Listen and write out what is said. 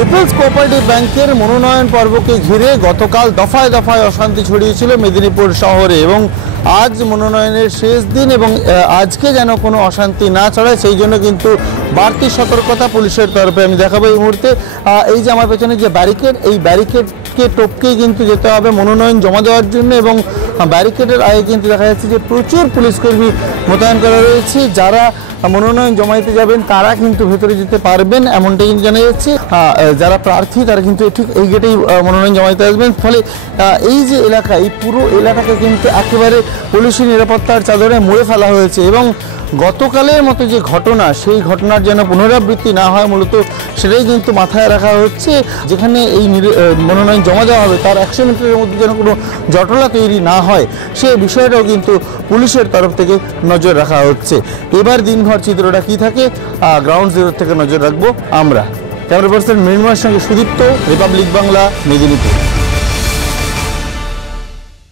People's cooperative ব্যাংকের মনোনয়ন পর্বকে ঘিরে গতকাল দফায় দফায় অশান্তি ছড়িয়েছিল মেদিনীপুর শহরে এবং আজ মনোনয়নের শেষ দিন এবং আজকে যেন কোনো অশান্তি না ছড়ায় সেই জন্য কিন্তু বাড়তি সতর্কতা পুলিশের তরফে। আমি দেখাবো এই মুহূর্তে এই যে আমার পেছনে যে ব্যারিকেড, এই ব্যারিকেডকে টপকেই কিন্তু যেতে হবে মনোনয়ন জমা দেওয়ার জন্য এবং ব্যারিকেডের আগে কিন্তু দেখা যাচ্ছে যে প্রচুর পুলিশকর্মী মোতায়েন করা রয়েছে। যারা মনোনয়ন জমা দিতে যাবেন তারা কিন্তু ভেতরে যেতে পারবেন এমনটাই কিন্তু জানা যাচ্ছে। যারা প্রার্থী তারা কিন্তু ঠিক এই গেটেই মনোনয়ন জমা দিতে আসবেন। ফলে এই যে এলাকা, এই পুরো এলাকাকে কিন্তু একেবারে পুলিশি নিরাপত্তার চাদরে মুড়ে ফেলা হয়েছে এবং গতকালের মতো যে ঘটনা, সেই ঘটনার যেন পুনরাবৃত্তি না হয় মূলত সেটাই কিন্তু মাথায় রাখা হচ্ছে। যেখানে এই মনোনয়ন জমা দেওয়া হবে তার 100 মিটারের মধ্যে যেন কোনো জটলা তৈরি না হয় সে বিষয়টাও কিন্তু পুলিশের তরফ থেকে নজর রাখা হচ্ছে। এবার দিনভর চিত্রটা কী থাকে গ্রাউন্ড জিরো থেকে নজর রাখবো আমরা। ক্যামেরা পার্সন মৃন্ময়ের সঙ্গে সুদীপ্ত, রিপাবলিক বাংলা, মেদিনীপুর।